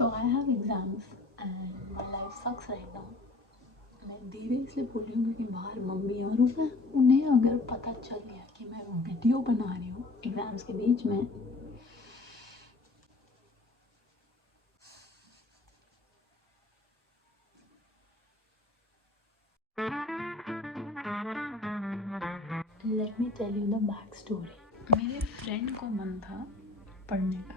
So I have exams and my life sucks right now. मैं धीरे इसलिए बोल रही हूँ क्योंकि बाहर मम्मी और ऊपर उन्हें अगर पता चल गया कि मैं वीडियो बना रही हूँ एग्ज़ाम्स के बीच में, let me tell you the back story. मेरे फ्रेंड को मन था पढ़ने का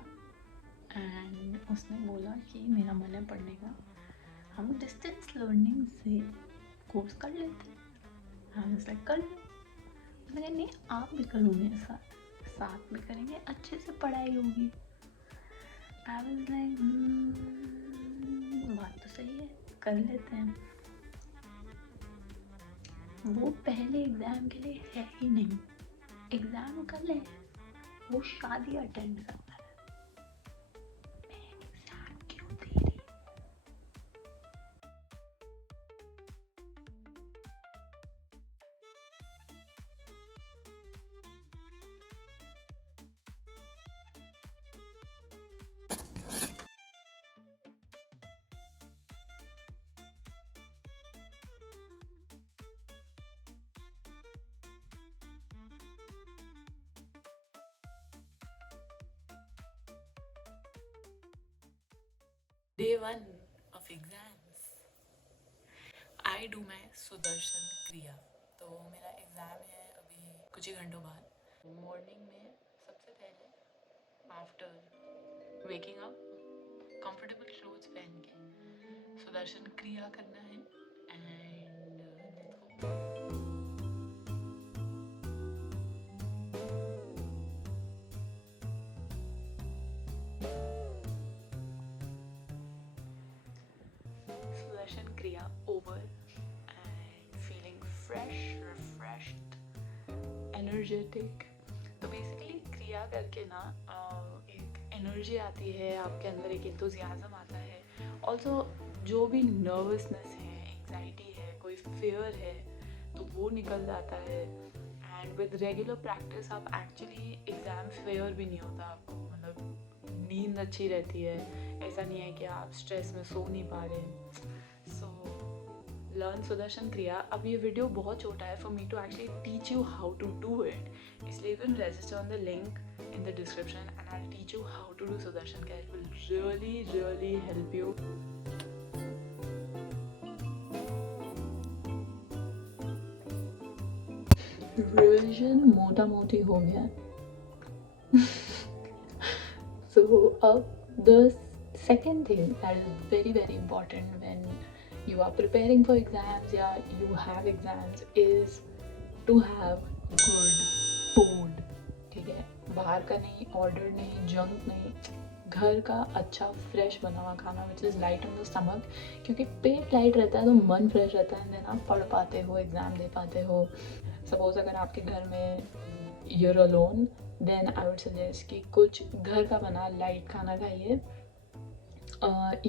एंड उसने बोला कि मेरा मन है पढ़ने का, हम डिस्टेंस लर्निंग से कोर्स कर लेते हैं। हम लाइक कर लो। मैंने कहा नहीं, आप भी करो मेरे साथ, साथ में करेंगे, अच्छे से पढ़ाई होगी। आई वाज लाइक बात तो सही है, कर लेते हैं। वो पहले एग्ज़ाम के लिए है ही नहीं, एग्ज़ाम कर ले, वो शादी अटेंड करता है। मैं एग्ज़ाम क्यों दे रही? Day 1 of exams. I do my Sudarshan क्रिया। तो मेरा एग्ज़ाम है अभी कुछ ही घंटों बाद। मॉर्निंग में सबसे पहले after waking up comfortable clothes पहन के सुदर्शन क्रिया करना है एंड सुदर्शन क्रिया over and feeling fresh, refreshed, energetic. तो बेसिकली क्रिया करके ना एक एनर्जी आती है आपके अंदर, एक एंथुजियाज्म आता है। ऑल्सो जो भी नर्वसनेस है, एंग्जाइटी है, कोई फियर है, तो वो निकल जाता है। एंड विद रेगुलर प्रैक्टिस आप एक्चुअली एग्ज़ाम फेयर भी नहीं होता आपको, मतलब नींद अच्छी रहती है। ऐसा नहीं है कि आप स्ट्रेस में सो नहीं पा रहे। सो लर्न सुदर्शन क्रिया। अब ये वीडियो बहुत छोटा है for me to actually teach you how to do it, इसलिए you can register on the link in the description and I'll teach you how to do Sudarshan Kriya. It will really help you. Revision मोटा मोटी हो गया। So the second thing that is very important when you are preparing for exams या you have exams is to have good food। ठीक है, बाहर का नहीं, ऑर्डर नहीं, जंक नहीं, घर का अच्छा फ्रेश बना हुआ खाना which is light on the stomach. क्योंकि पेट लाइट रहता है तो मन फ्रेश रहता है, देन आप पढ़ पाते हो, एग्ज़ाम दे पाते हो। सपोज अगर आपके घर में you're alone, then I would suggest कि कुछ घर का बना लाइट खाना खाइए।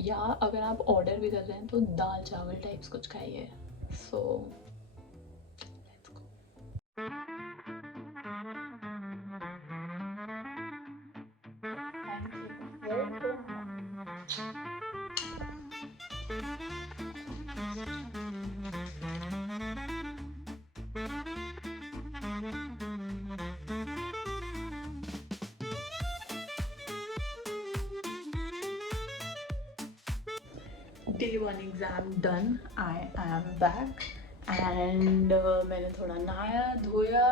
या अगर आप ऑर्डर भी कर रहे हैं तो दाल चावल टाइप्स कुछ खाइए। So let's go. Day 1 exam done. I am back and मैंने थोड़ा नहाया धोया,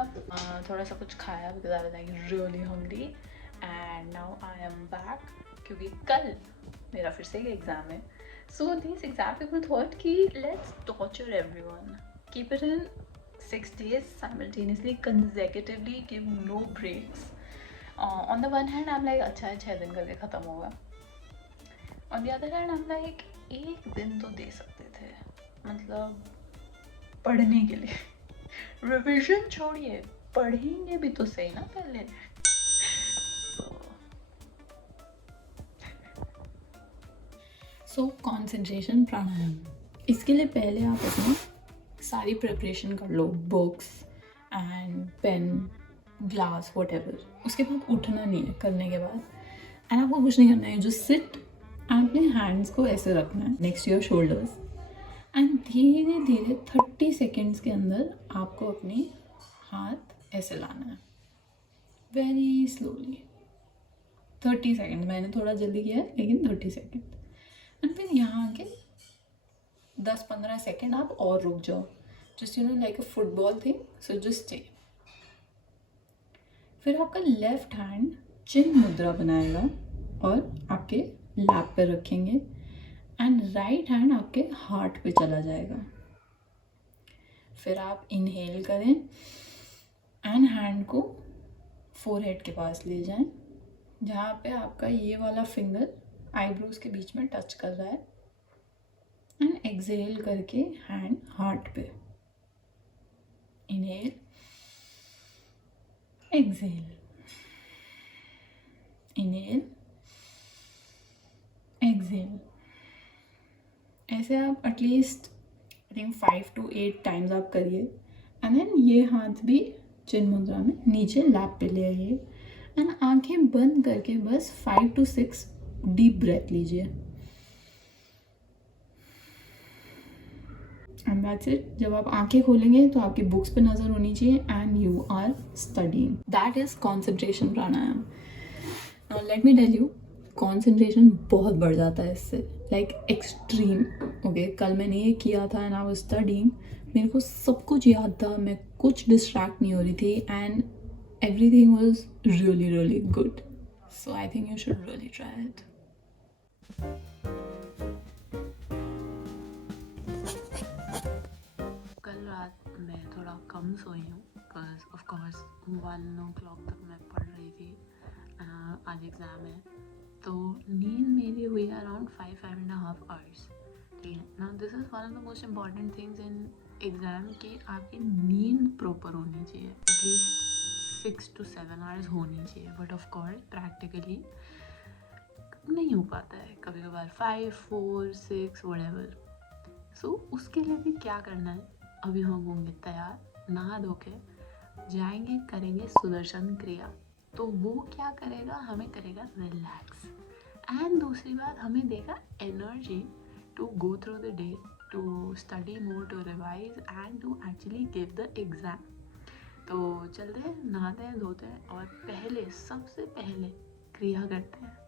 थोड़ा सा कुछ खाया because I was like really hungry and now I am back क्योंकि कल मेरा फिर से एग्ज़ाम है। So these exam people thought कि let's torture everyone, keep it in 6 days simultaneously, consecutively, give no breaks. On the one hand I'm like अच्छा है 6 दिन करके ख़त्म होगा। On the other hand I'm like एक दिन तो दे सकते थे, मतलब पढ़ने के लिए। रिविजन छोड़िए, पढ़ेंगे भी तो सही ना पहले। सो कंसंट्रेशन प्राणायाम, इसके लिए पहले आप अपनी सारी प्रिपरेशन कर लो, books and pen, glass, whatever. उसके बाद उठना नहीं है करने के बाद, एंड आपको कुछ नहीं करना है, जो सिट आपने हैंड्स को ऐसे रखना है नेक्स्ट योर शोल्डर्स एंड धीरे धीरे 30 सेकेंड्स के अंदर आपको अपने हाथ ऐसे लाना है, वेरी स्लोली। 30 सेकेंड, मैंने थोड़ा जल्दी किया है लेकिन 30 सेकेंड। एंड फिर यहाँ आके 10-15 सेकेंड आप और रुक जाओ, जस्ट लाइक अ football thing, so just stay. फिर आपका लेफ्ट हैंड चिन मुद्रा बनाएगा और आपके लैप पे रखेंगे एंड राइट हैंड आपके हार्ट पे चला जाएगा। फिर आप इनहेल करें एंड हैंड को फोरहेड के पास ले जाएं, जहाँ पे आपका ये वाला फिंगर आईब्रोज के बीच में टच कर रहा है, एंड एक्सहेल करके हैंड हार्ट पे। Inhale, exhale, inhale, exhale. ऐसे आप at least I think 5 to 8 times आप करिए एंड देन ये हाथ भी चिन मुद्रा में नीचे लैप पे ले आइए एंड आंखें बंद करके बस 5 to 6 डीप ब्रेथ लीजिए एंड दैट्स इट। जब आप आंखें खोलेंगे तो आपकी बुक्स पे नज़र होनी चाहिए and you are studying. That is concentration pranayama. Now let me tell you, concentration बहुत बढ़ जाता है इससे, लाइक एक्सट्रीम। ओके, कल मैंने ये किया था एंड आई वाज स्टडीइंग, मेरे को सब कुछ याद था, मैं कुछ डिस्ट्रैक्ट नहीं हो रही थी and everything was really really good. So I think you should really try it. कल रात मैं थोड़ा कम सोई हूँ बिकॉज ऑफ कोर्स 1 o'clock तक मैं पढ़ रही थी, आज एग्ज़ाम है, तो नींद मेरी हुई है अराउंड 5.5 hours। ठीक है ना, this is one of the most important things in exam कि आपकी नींद प्रॉपर होनी चाहिए, एटलीस्ट 6 to 7 hours होनी चाहिए, बट ऑफ कोर्स प्रैक्टिकली नहीं हो पाता है, कभी कभार 5, 4, 6 व्हाटएवर। सो उसके लिए भी क्या करना है, अभी हम होंगे तैयार, नहा धो के जाएंगे, करेंगे सुदर्शन क्रिया। तो वो क्या करेगा, हमें करेगा रिलैक्स एंड दूसरी बात हमें देगा energy to go through the day, to study more, to revise and to actually give the exam. तो चलते हैं, नहाते हैं, धोते हैं और पहले सबसे पहले क्रिया करते हैं।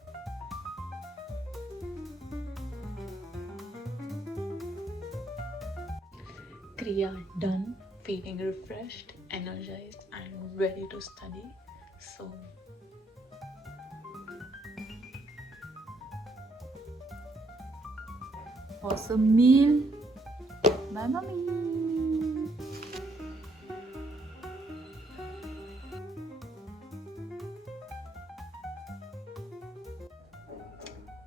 Kriya done, feeling refreshed, energized and ready to study. So awesome meal. Bye mommy.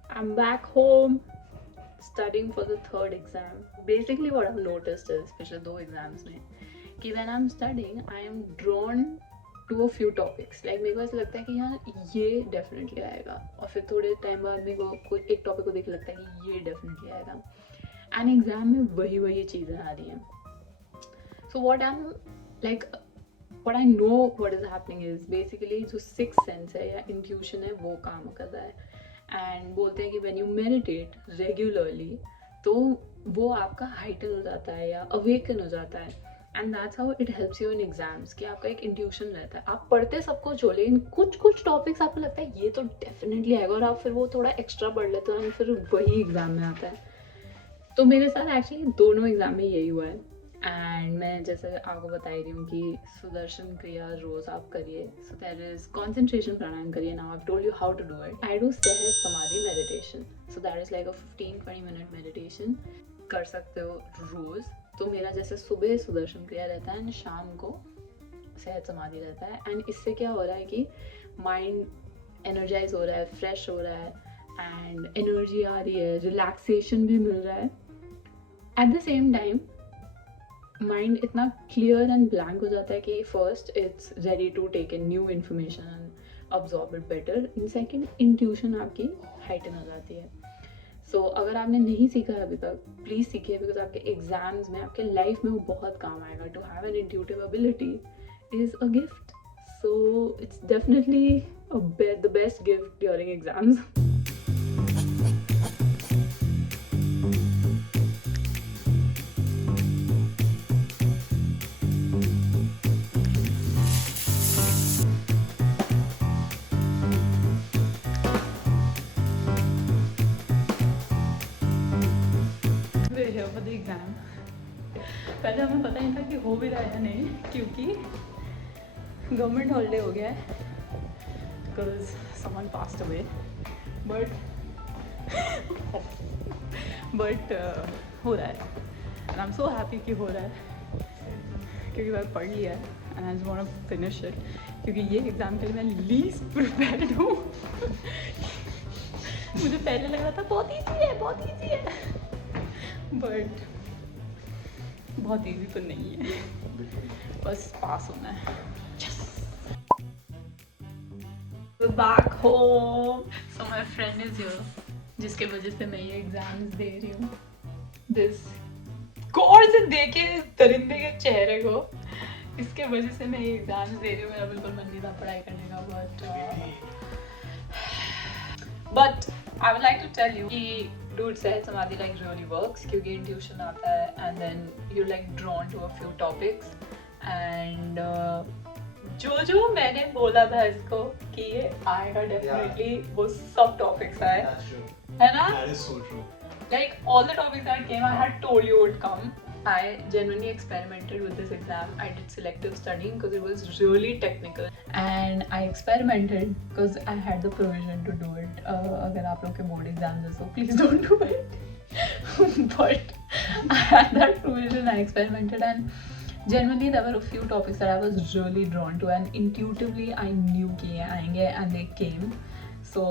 I'm back home studying for the third exam. Basically what I've noticed is पिछले 2 exams में कि when I'm studying I am drawn to a few topics. Like मेरे को ऐसा लगता है कि यार ये definitely आएगा, और फिर थोड़े टाइम बाद मेरे को कोई एक टॉपिक को देख लगता है कि ये definitely आएगा, एंड एग्जाम में वही चीज़ें आ रही हैं। So what I'm like, what I know what is happening is basically जो sixth sense है या intuition है वो काम कर रहा है, एंड बोलते हैं कि व्हेन यू मेडिटेट रेगुलरली तो वो आपका हाइटन हो जाता है या अवेकन हो जाता है, and that's how it helps you in exams कि आपका एक इंट्यूशन रहता है। आप पढ़ते सब कुछ हो लेकिन कुछ टॉपिक्स आपको लगता है ये तो डेफिनेटली आएगा, और आप फिर वो थोड़ा एक्स्ट्रा पढ़ लेते हो एंड फिर वही एग्जाम में आता है। तो मेरे साथ एक्चुअली दोनों एग्जाम में यही हुआ है, एंड मैं जैसे आपको बता ही रही हूँ कि सुदर्शन क्रिया रोज आप करिए। So there is concentration pranayama करिए। Now I told you how to do it. I do Sahaj Samadhi meditation, so that is like a 15-20 minute meditation कर सकते हो रोज। तो मेरा जैसे सुबह सुदर्शन क्रिया रहता है एंड शाम को सहज समाधि रहता है, एंड इससे क्या हो रहा है कि माइंड एनर्जाइज हो रहा है, फ्रेश हो रहा है एंड एनर्जी आ रही है, रिलैक्सेशन भी मिल रहा है। At the same time mind इतना क्लियर एंड ब्लैंक हो जाता है कि first it's ready to take in new information and absorb it better. In second intuition आपकी हाइटन हो जाती है। सो अगर आपने नहीं सीखा है अभी तक, प्लीज़ सीखिए, बिकॉज आपके एग्जाम्स में, आपके लाइफ में वो बहुत काम आएगा। To have an intuitive ability is a gift, so it's definitely the best gift during exams. पहले हमें पता नहीं था कि हो भी रहा है या नहीं, क्योंकि गवर्नमेंट हॉलीडे हो गया है because someone passed away, but हो रहा है and I am so happy कि हो रहा है, क्योंकि मैंने पढ़ लिया है and I just want to finish it, क्योंकि ये एग्ज़ाम के लिए मैं लीस्ट प्रिपेयर्ड हूँ। मुझे पहले लग रहा था बहुत ईजी है, बट बहुत ईजी तो नहीं है, बस पास होना है। Back home, so my friend is here, जिसके वजह से मैं ये एग्जाम्स दे रही हूँ। दिस गौर से देखे इस दरिंदे के चेहरे को, इसके वजह से मैं ये एग्जाम्स दे रही हूँ। मेरा बिल्कुल मन नहीं था पढ़ाई करने का, but I would like to tell you कि dude said samadhi like really works, क्योंकि intuition आता है and then you're like drawn to a few topics and जो मैंने बोला था इसको कि ये आएगा definitely, वो सब topics आए, है ना? That is so true. Like all the topics that came, I had told you would come. I genuinely experimented with this exam. I did selective studying because it was really technical, and I experimented because I had the provision to do it. अगर आप लोग के board exams है, so please don't do it. But I had that provision. I experimented, and genuinely there were a few topics that I was really drawn to, and intuitively I knew कि ये आएंगे, and they came. So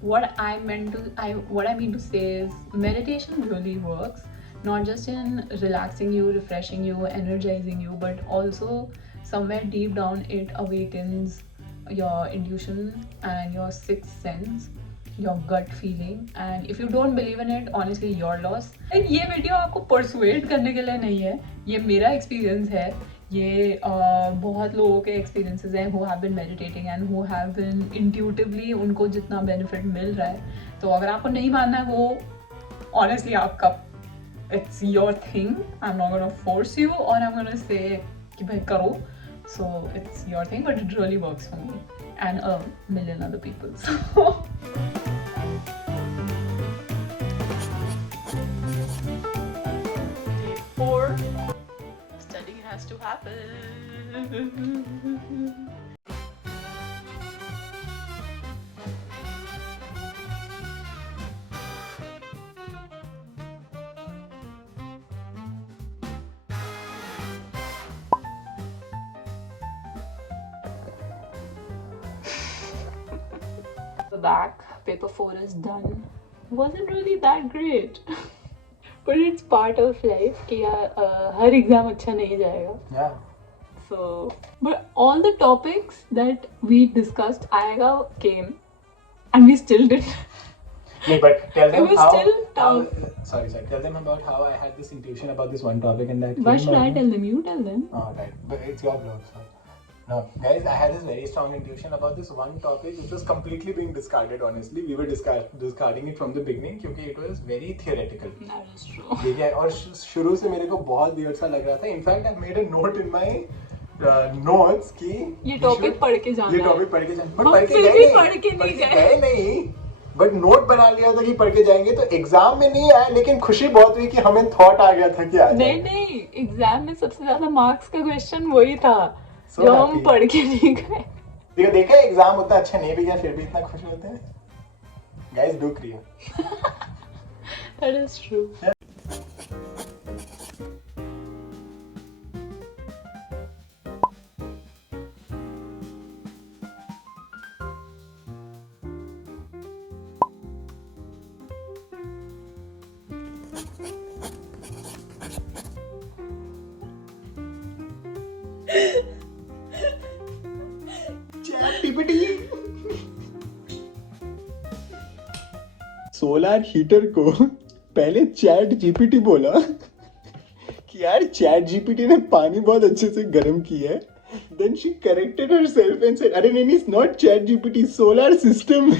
what I mean to say is meditation really works. Not just in relaxing you, refreshing you, energizing you, but also somewhere deep down it awakens your intuition and your sixth sense, your gut feeling. And if you don't believe in it, honestly your loss. ये video आपको persuade करने के लिए नहीं है, ये मेरा experience है, ये बहुत लोगों के experiences हैं who have been meditating and who have been intuitively उनको जितना benefit मिल रहा है। तो अगर आपको नहीं मानना है वो honestly आपका it's your thing. I'm not gonna force you or I'm gonna say कि भाई करो. So it's your thing, but it really works for me and a million other people. So day 4, studying has to happen. Back, paper 4 is done. Wasn't really that great, but it's part of life कि हर exam अच्छा नहीं जाएगा. Yeah. So, but all the topics that we discussed आएगा came, and we still did. No, but tell them It was still tough. Sorry. Tell them about how I had this intuition about this one topic and that. Why should I tell them? You tell them. Oh, right. But it's your blog, so. No, guys, I had this very strong intuition about this one topic which was completely being discarded, honestly. We were discarding it from the beginning क्योंकि it was very theoretical. That is true. ठीक है, और शुरू से मेरे को बहुत weird सा लग रहा था. In fact, I made a note in my notes कि ये टॉपिक पढ़ के जाना है. ये टॉपिक पढ़ के जाना. हम फिर भी पढ़ के नहीं गए. नहीं. बट नोट बना लिया था कि पढ़ के जाएंगे, तो एग्जाम में नहीं आया, लेकिन खुशी बहुत हुई कि हमें थॉट आ गया था कि आ जाएगा. नहीं, एग्जाम में सबसे ज्यादा मार्क्स का क्वेश्चन वही था जो हम पढ़ के नहीं गए. देखा एग्जाम उतना अच्छा नहीं भी गया, फिर भी इतना खुश होते हैं. गाइस, डू क्रिया. That is true. Solar heater को पहले चैट जीपीटी बोला कि यार चैट जीपीटी ने पानी बहुत अच्छे से गर्म किया है. Then she corrected herself and said, "अरे नहीं, it's not chat GPT, solar system."